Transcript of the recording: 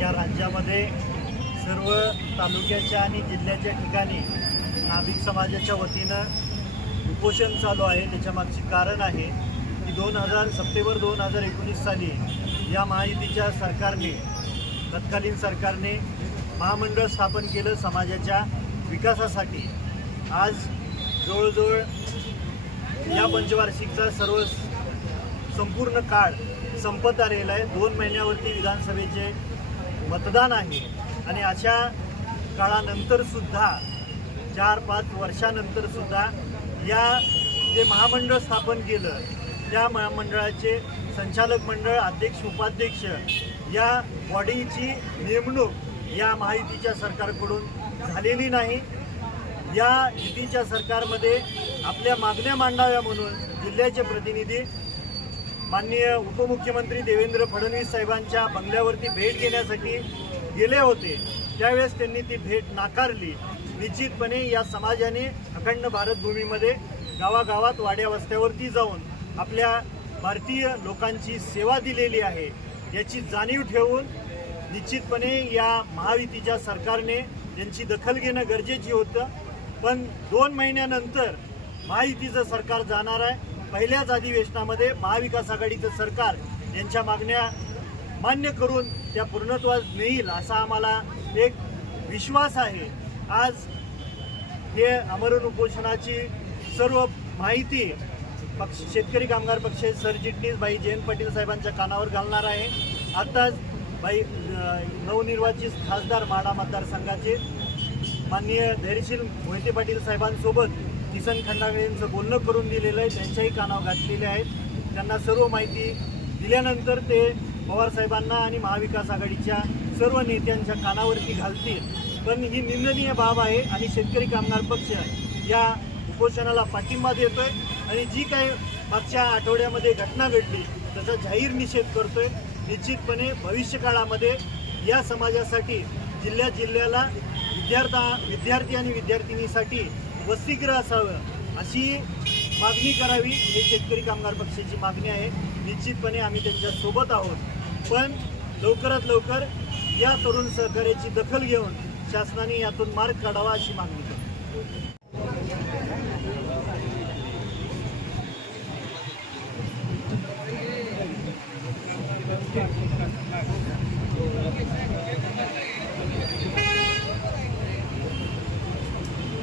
या राज्यामध्ये सर्व तालुक्याच्या आणि जिल्ह्याच्या ठिकाणी नाभिक समाजाच्या वतीनं उपोषण चालू आहे. त्याच्यामागचे कारण आहे की दोन हजार सप्टेंबर दोन हजार एकोणीस साली या महायुतीच्या सरकारने तत्कालीन सरकारने महामंडळ स्थापन केलं समाजाच्या विकासासाठी. आज जवळजवळ या पंचवार्षिकचा सर्व संपूर्ण काळ संपत आलेला आहे. दोन महिन्यावरती विधानसभेचे मतदान आहे. आणि अशा काळानंतर सुद्धा चार पाच वर्षानंतर सुद्धा या जे महामंडळ स्थापन केलं त्या महामंडळाचे संचालक मंडळ अध्यक्ष उपाध्यक्ष या बॉडीची नेमणूक या महायुतीच्या सरकारकडून झालेली नाही. या युतीच्या सरकारमध्ये आपल्या मागण्या मांडाव्या म्हणून जिल्ह्याचे प्रतिनिधी माननीय उपमुख्यमंत्री देवेंद्र फडणवीस साहेबांच्या बंगल्यावरती भेट घेण्यासाठी गेले होते. त्यावेळेस त्यांनी ती भेट नाकारली. निश्चितपणे या समाजाने अखंड भारतभूमीमध्ये गावागावात वाड्या वस्त्यावरती जाऊन आपल्या भारतीय लोकांची सेवा दिलेली आहे. याची जाणीव ठेवून निश्चितपणे या महायुतीच्या सरकारने यांची दखल घेणं गरजेची होतं. पण दोन महिन्यानंतर महायुतीचं सरकार जाणार आहे. पहिल्याच अधिवेशनामध्ये महाविकास आघाडीचं सरकार यांच्या मागण्या मान्य करून त्या पूर्णत्वास नेईल असा आम्हाला एक विश्वास आहे. आज हे आमरण उपोषणाची सर्व माहिती पक्ष शेतकरी कामगार पक्ष सरचिटणीस बाई जयंत पाटील साहेबांच्या कानावर घालणार आहे. आत्ताच बाई नवनिर्वाचित खासदार माडा मतदारसंघाचे माननीय धैर्यशील मोहिते पाटील साहेबांसोबत किसन खंडागळे यांचं बोलणं करून दिलेलं आहे त्यांच्याही कानावर घातलेले आहेत. त्यांना सर्व माहिती दिल्यानंतर ते पवारसाहेबांना आणि महाविकास आघाडीच्या सर्व नेत्यांच्या कानावरती घालतील. पण ही निंदनीय बाब आहे आणि शेतकरी कामगार पक्ष या उपोषणाला पाठिंबा देतोय आणि जी काही मागच्या आठवड्यामध्ये घटना घडली त्याचा जाहीर निषेध करतोय. निश्चितपणे भविष्यकाळामध्ये या समाजासाठी जिल्ह्या जिल्ह्याला विद्यार्था विद्यार्थी आणि विद्यार्थिनीसाठी वसतिगृह असावं अशी मागणी करावी. ही शेतकरी कामगार पक्षाची मागणी आहे. निश्चितपणे आम्ही त्यांच्यासोबत आहोत. पण लवकरात लवकर या तरुण सहकार्याची दखल घेऊन शासनाने यातून मार्ग काढावा अशी मागणी करतो.